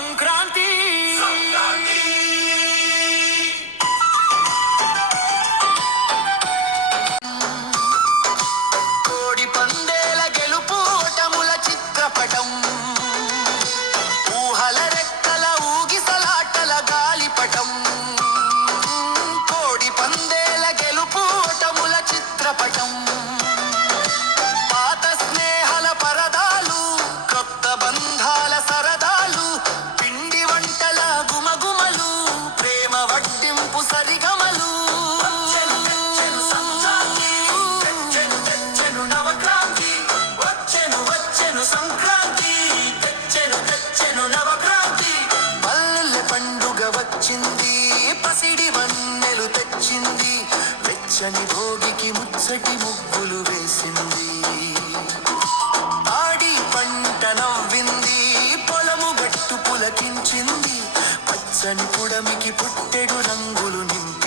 సంక్రాంతి కోడి పందేల గెలుపు ఓటముల చిత్రపటం ఊహల రెక్కల ఊగిసలాటల గాలిపటం కోడి పందేల గెలుపు ఓటముల చిత్రపటం పాత స్నేహల పరదాలు కొత్త బంధాల సరదాలు పిండి వంటల గుమగుమలు ప్రేమ వడ్డింపు సరిగమలు సంక్రాంతి తెచ్చెను నవక్రాంతి పల్లె పండుగ వచ్చింది పసిడి వన్నెలు తెచ్చింది వెచ్చని భోగికి ముచ్చటి ముగ్గులు వేసింది ఆడి పంట నవ్వింది పొలము గట్టు పులకించింది పచ్చని పుడమికి పుట్టెడు రంగులు నింపి